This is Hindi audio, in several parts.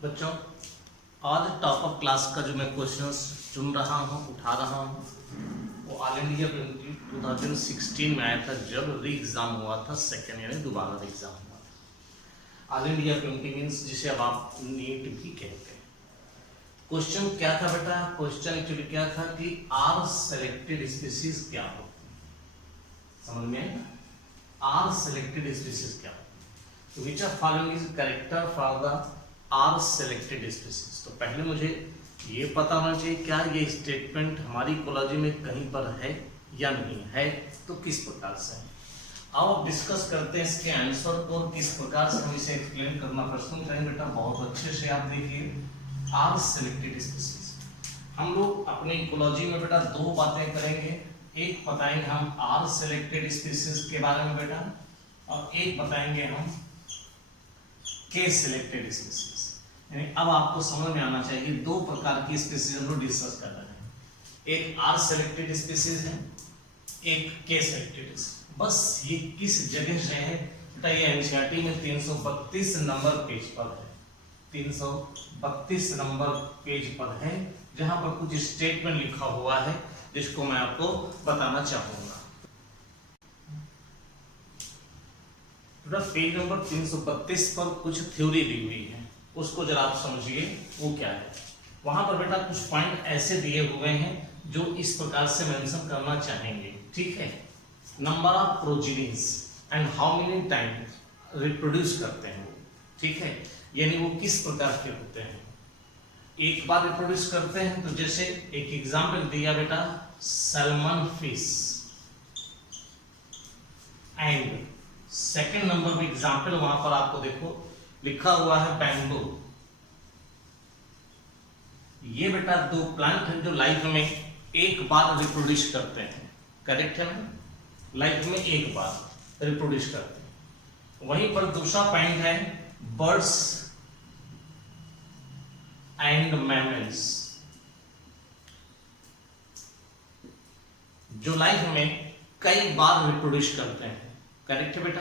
बच्चों, आज टॉप ऑफ क्लास का जो मैं क्वेश्चंस चुन रहा हूँ, उठा रहा हूँ, वो ऑल इंडिया प्रिंटिंग 2016 में आया था, जब री एग्जाम हुआ था, सेकेंड यानी दोबारा एग्जाम हुआ था। ऑल इंडिया प्रिंटिंग मीन्स जिसे अब आप नीट भी कहते हैं। क्वेश्चन क्या था बेटा? क्वेश्चन एक्चुअली क्या था कि आर सेलेक्टेड स्पीसीज क्या होती है? समझ में आया? आर सेलेक्टेड स्पीसीज क्या होती है? Which of following is character for the r selected species. तो पहले मुझे ये पता होना चाहिए क्या ये स्टेटमेंट हमारी इकोलॉजी में कहीं पर है या नहीं है, तो किस प्रकार से है। अब डिस्कस करते हैं इसके आंसर को, किस प्रकार से हम इसे एक्सप्लेन करना पसंद करेंगे। बेटा बहुत अच्छे से आप देखिए, आर सेलेक्टेड स्पीसीज हम लोग अपने इकोलॉजी में बेटा दो बातें करेंगे। एक बताएंगे हम आर सेलेक्टेड स्पीसीज के बारे में बेटा, और एक बताएंगे हम के सेलेक्टेड स्पीसीज। यानी अब आपको समझ में आना चाहिए दो प्रकार की स्पीसीज हम लोग डिस्कस कर रहे हैं। एक आर सेलेक्टेड स्पीसीज है, एक के सेलेक्टेड। बस ये किस जगह से है बेटा? ये एनसीईआरटी में 332 नंबर पेज पर है। 332 नंबर पेज पर है, जहां पर कुछ स्टेटमेंट लिखा हुआ है जिसको मैं आपको बताना चाहूंगा। पेज नंबर 332 पर कुछ थ्योरी दी हुई है, उसको जरा आप समझिए वो क्या है। वहां पर बेटा कुछ पॉइंट ऐसे दिए हुए हैं जो इस प्रकार से मेंशन करना चाहेंगे, ठीक है। Number of progenies and how many times reproduce करते हैं वो, ठीक है। यानी वो किस प्रकार के होते हैं, एक बार रिप्रोड्यूस करते हैं। तो जैसे एक एग्जाम्पल दिया बेटा, salmon fish, and second number पे एग्जाम्पल वहां पर आपको देखो लिखा हुआ है बैंबू। ये बेटा दो प्लांट हैं जो लाइफ में एक बार रिप्रोड्यूस करते हैं, करेक्ट है ना? लाइफ में एक बार रिप्रोड्यूस करते हैं। वहीं पर दूसरा पॉइंट है बर्ड्स एंड मैमल्स, जो लाइफ में कई बार रिप्रोड्यूस करते हैं, करेक्ट है बेटा।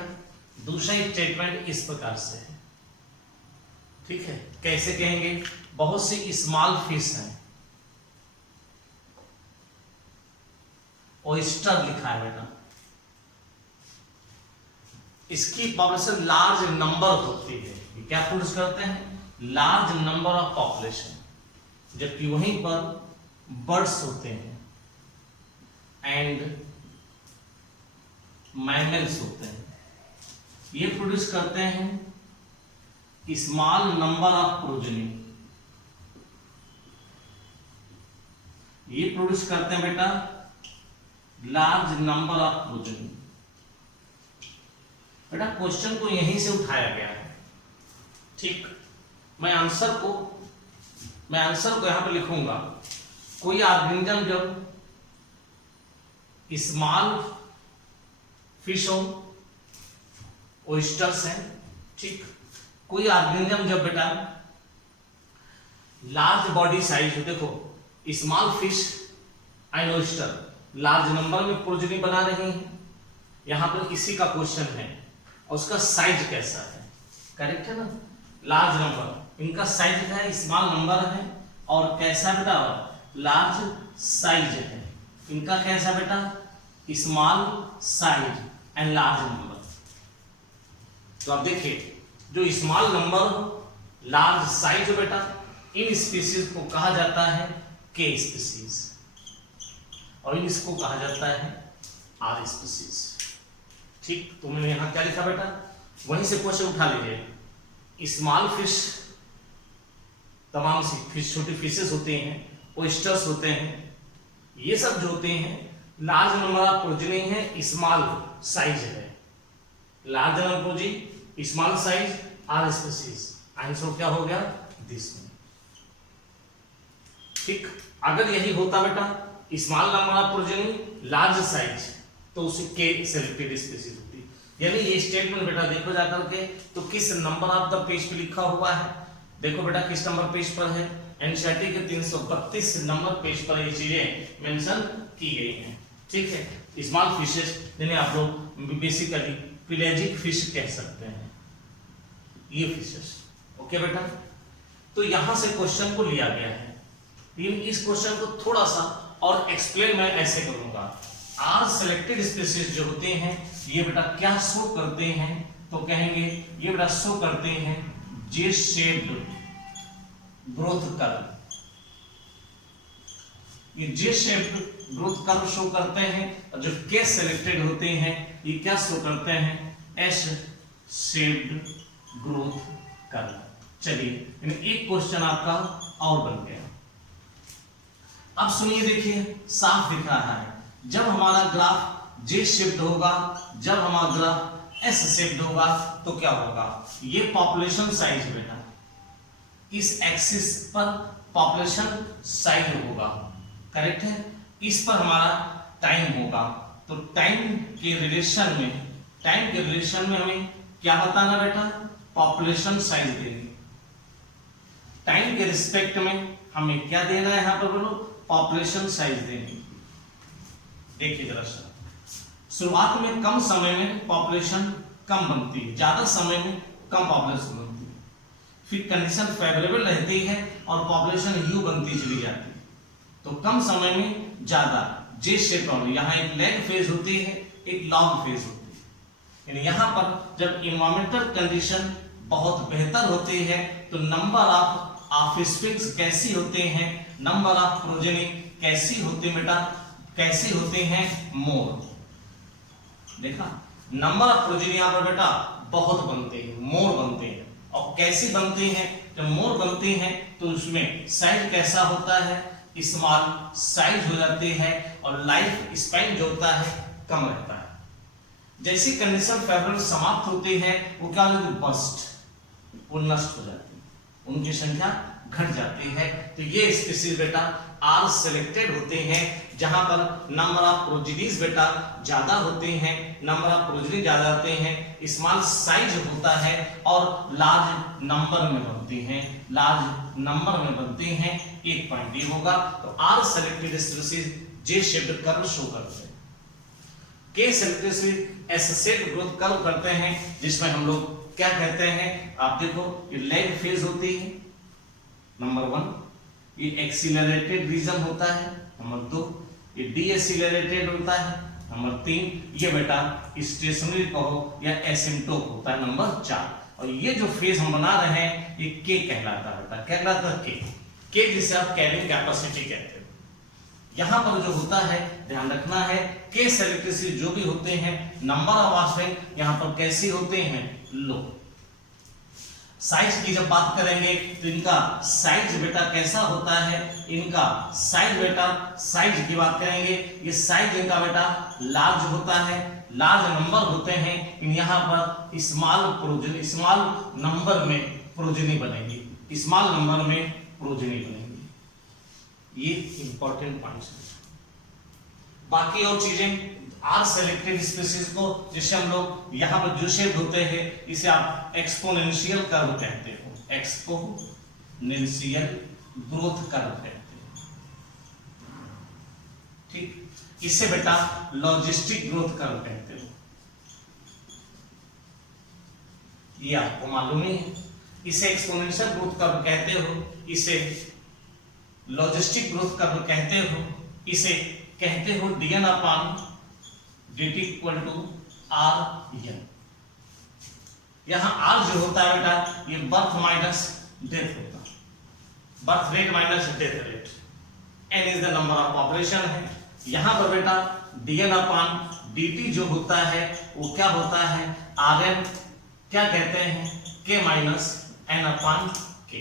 दूसरा स्टेटमेंट इस प्रकार से है, ठीक है। कैसे कहेंगे? बहुत सी स्मॉल फिश हैं, ओयस्टर लिखा है बेटा, इसकी पॉपुलेशन लार्ज नंबर होती है। ये क्या प्रोड्यूस करते हैं? Large number of population. जबकि वहीं पर बर्ड्स होते हैं एंड मैमल्स होते हैं, ये प्रोड्यूस करते हैं स्मॉल नंबर ऑफ प्रोजेनी। ये प्रोड्यूस करते हैं बेटा लार्ज नंबर ऑफ प्रोजेनी। बेटा क्वेश्चन को यहीं से उठाया गया है, ठीक। मैं आंसर को यहां पर लिखूंगा। कोई ऑर्गेनिज्म जब स्मॉल फिश हो, ओयस्टर्स हैं, ठीक। कोई ऑर्गेनिज्म जब बेटा लार्ज बॉडी साइज हो, देखो small fish and oyster large number में प्रोजेनी बना रहे हैं, यहां पर इसी का क्वेश्चन है। और उसका साइज कैसा है, करेक्ट है ना? लार्ज नंबर, इनका साइज क्या है? स्मॉल नंबर है, और कैसा बेटा? लार्ज साइज है। इनका कैसा बेटा? Small size and large number. तो आप देखिए, जो स्मॉल नंबर हो, लार्ज साइज हो बेटा, इन स्पीसीज को कहा जाता है के स्पीसीज, और इसको कहा जाता है आर स्पीसीज, ठीक। तो मैंने यहां क्या लिखा बेटा? वहीं से क्वेश्चन उठा लीजिए। स्मॉल फिश, तमाम सी फिश, छोटी फिशेस होते हैं, ओयस्टर्स होते हैं, ये सब जो होते हैं लार्ज नंबर ऑफ प्रोजेनी है, स्मॉल साइज है। Large number progeny, small size, r species. Answer क्या हो गया? दिस वन, ठीक। अगर यही होता बेटा small number of progeny, large size, तो उसे के सेलेक्टेड स्पीसीज होती। यानी ये स्टेटमेंट बेटा देखो जाकर के, तो किस नंबर ऑफ द पेज पे लिखा हुआ है? देखो बेटा किस नंबर पेज पर है? एनसीईआरटी के 332 नंबर पेज पर ये चीजें मेंशन की गई हैं, ठीक है। स्मॉल फिशेस जिन्हें आप लोग बेसिकली पेलेजिक फिश कह सकते हैं, ये फिशेस, ओके बेटा। तो यहां से क्वेश्चन को लिया गया है। लेकिन इस क्वेश्चन को थोड़ा सा और एक्सप्लेन मैं ऐसे करूंगा। आर सेलेक्टेड स्पीसीज जो होते हैं ये बेटा क्या शो करते हैं, तो कहेंगे ये बेटा शो करते हैं जे शेप्ड ग्रोथ कर्व। ये J shaped growth curve show करते हैं, और जो के सेलेक्टेड होते हैं ये क्या शो करते हैं, एस शेप्ड ग्रोथ कर्व। चलिए एक क्वेश्चन आपका और बन गया। अब सुनिए, देखिए साफ दिख रहा है, जब हमारा ग्राफ जे शेप्ड होगा, जब हमारा ग्राफ एस शेप्ड होगा तो क्या होगा, ये पॉपुलेशन साइज बेटा इस एक्सिस पर पॉपुलेशन साइज होगा, करेक्ट है। इस पर हमारा टाइम होगा, तो टाइम के रिलेशन में हमें क्या बताना बेटा, पॉपुलेशन साइज देंगे। टाइम के रिस्पेक्ट में हमें क्या देना है यहां पर बोलो, पॉपुलेशन साइज देंगे। देखिए जरा सा, शुरुआत में कम समय में पॉपुलेशन कम बनती है, ज्यादा समय में कम पॉपुलेशन बनती है, फिर कंडीशन फेवरेबल रहती है और पॉपुलेशन यू बनती चली जाती है। तो कम समय में ज्यादा जे शेप वाली, यहाँ एक लैग फेज होती है, एक लॉग फेज होती है। यानी यहाँ पर जब इन्वायरमेंटल कंडीशन बहुत बेहतर होती है तो नंबर ऑफ ऑफस्प्रिंग्स कैसी होते हैं, नंबर ऑफ प्रोजेनी कैसी होते बेटा, कैसी होते हैं, मोर। देखा, नंबर ऑफ प्रोजेनी यहाँ पर बेटा बहुत बनते हैं, मोर बनते हैं। और कैसी बनते हैं, जब मोर बनते हैं तो उसमें साइज कैसा होता है, स्मॉल साइज हो जाते हैं, और लाइफ स्पैन जो होता है कम रहता है। जैसी कंडीशन फेवरेबल समाप्त होती है वो क्या होती है, बस्ट, वो नष्ट हो जाती है, उनकी संख्या घट जाती है। तो ये स्पीसीज बेटा आर सेलेक्टेड होते हैं, जहां पर नंबर ऑफ प्रोजेनीज बेटा ज्यादा होते हैं, नंबर ऑफ प्रोजेनी ज्यादा होते हैं, स्मॉल साइज होता है और लार्ज नंबर में बनते हैं, लार्ज नंबर में बनते हैं। एक पॉइंट ये होगा। तो r selected species J shaped curve show करते हैं, K selected species S shaped growth curve करते हैं, जिसमें हम लोग क्या कहते हैं, आप देखो ये लैग फेज होती है, नंबर 1, ये एक्सीलरेटेड रीजन होता है, नंबर 2 ये डीएक्सीलरेटेड होता है, नंबर 3 ये बेटा स्टेशनरी कहो या एसिम्प्टोक होता है, नंबर 4। और ये जो फेज हम बना रहे हैं ये के कहलाता है बेटा, कहलाता है के जिसे आप कैरिंग कैपेसिटी कहते हो। यहां पर जो होता है ध्यान रखना है, के सेलेक्टेड जो भी होते हैं नंबर ऑफ ऑफस्प्रिंग यहां पर कैसे होते हैं, लो। साइज की जब बात करेंगे तो इनका साइज बेटा कैसा होता है, इनका साइज बेटा, साइज की बात करेंगे, ये साइज इनका बेटा लार्ज होता है, लार्ज नंबर होते हैं। यहाँ पर स्मॉल नंबर में प्रोजेनी बनेगी, स्मॉल नंबर में प्रोजेनी बनेगी। ये इंपॉर्टेंट पॉइंट्स है। बाकी और चीजें आर सेलेक्टेड स्पीसीज को, जिसे हम लोग यहाँ पर जो शेप होते हैं इसे आप एक्सपोनेंशियल कर्व कहते हो, एक्सपोनेंशियल ग्रोथ कर्व कहते हैं, ठीक। इसे बेटा लॉजिस्टिक ग्रोथ कर्व कहते हो, ये आपको मालूम ही है। इसे एक्सपोनेंशियल ग्रोथ कर्व कहते हो, इसे लॉजिस्टिक ग्रोथ कर्व कहते हो, इसे कहते हो dn upon dt equal to r n। यहां r जो होता है बेटा ये बर्थ माइनस डेथ होता है, birth rate minus death rate, n is the number of population है। यहां पर बेटा dn अपॉन dt जो होता है वो क्या होता है, rn क्या कहते हैं, k minus n upon k।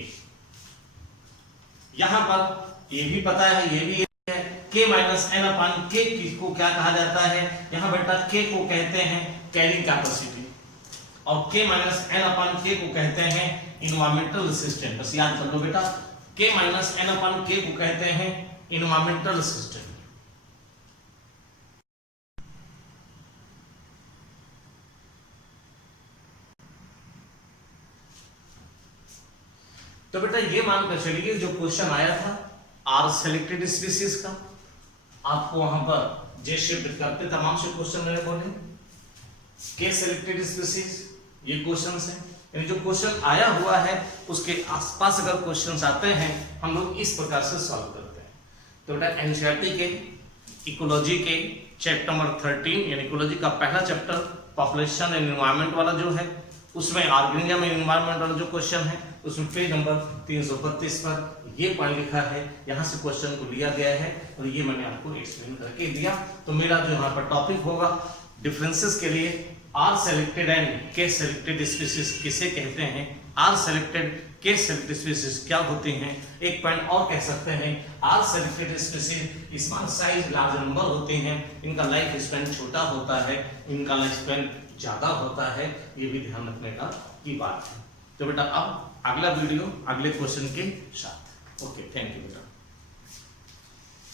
यहां पर ये भी पता है, ये भी k minus n upon k को क्या कहा जाता है, यहाँ बेटा k को कहते हैं कैरिंग कैपेसिटी और k minus n upon k को कहते हैं इन्वायरमेंटल रेसिस्टेंस। बस याद कर लो बेटा, k minus n upon k को कहते हैं इन्वायरमेंटल रेसिस्टेंस। तो बेटा ये मानकर चलिए जो क्वेश्चन आया था आर सेलेक्टेड स्पीसीज का, आपको वहां पर जे शिफ्ट करते तमाम से क्वेश्चन मैंने बोले, के सेलेक्टेड स्पीसीज ये क्वेश्चन है, यानी जो क्वेश्चन आया हुआ है उसके आसपास अगर क्वेश्चन आते हैं हम लोग इस प्रकार से सॉल्व करते हैं। तो बेटा एनसीईआरटी के इकोलॉजी के चैप्टर नंबर 13 यानी इकोलॉजी का पहला चैप्टर पॉपुलेशन एंड एनवायरनमेंट वाला जो है उसमें ऑर्गेनिज्म एंड एनवायरनमेंट वाला जो क्वेश्चन है उसमें पेज नंबर 332 पर ये पॉइंट लिखा है, यहाँ से क्वेश्चन को लिया गया है और ये मैंने आपको एक्सप्लेन करके दिया। तो मेरा जो यहाँ पर टॉपिक होगा डिफरेंसेस के लिए r selected and K selected species किसे कहते हैं, r selected K selected species क्या होती हैं। एक पॉइंट और कह सकते हैं r selected species small size large number होते हैं, इनका लाइफ स्पैन छोटा होता है, इनका लाइफ स्पैन ज्यादा होता है, ये भी ध्यान रखने का की बात है। तो बेटा अब अगला वीडियो अगले क्वेश्चन के साथ। ओके, थैंक यू बेटा।